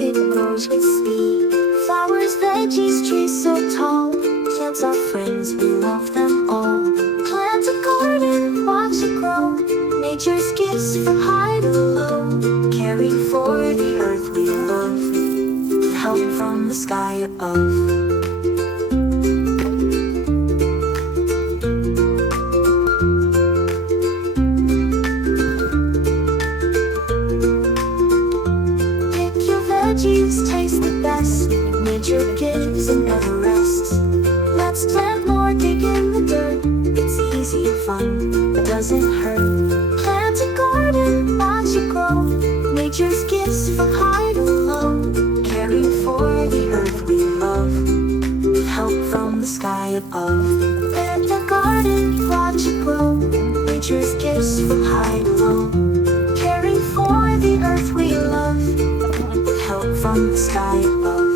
it grows with speed. Flowers, veggies, trees so tall. Plants are friends, we love them all. Plant a garden, watch it grow. Nature's gifts from high to low. Caring for the earth we love. Help from the sky above. Veggies taste the best. Nature gives and never rests. Let's plant more, dig in the dirt. It's easy and fun, it doesn't hurt. Plant a garden, watch it grow. Nature's gifts from high to low. Caring for the earth we love. Help from the sky above. Plant a garden, watch it grow. Nature's gifts from high to low. Caring for the earth we love. Help from the sky above.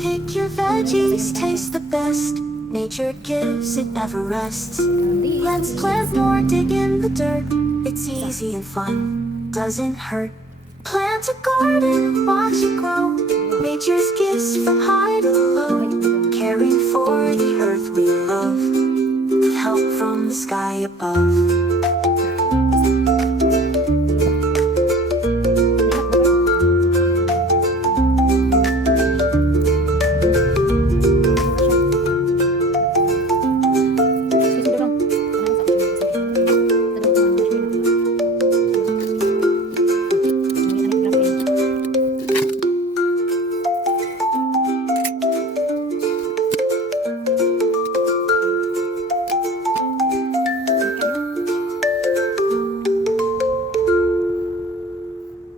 Pick your veggies, taste the best. Nature gives, it never rests. Let's plant more, dig in the dirt. It's easy and fun, doesn't hurt. Plant a garden, watch it grow. Nature's gifts from high to low. Caring for the earth we love. Help from the sky above.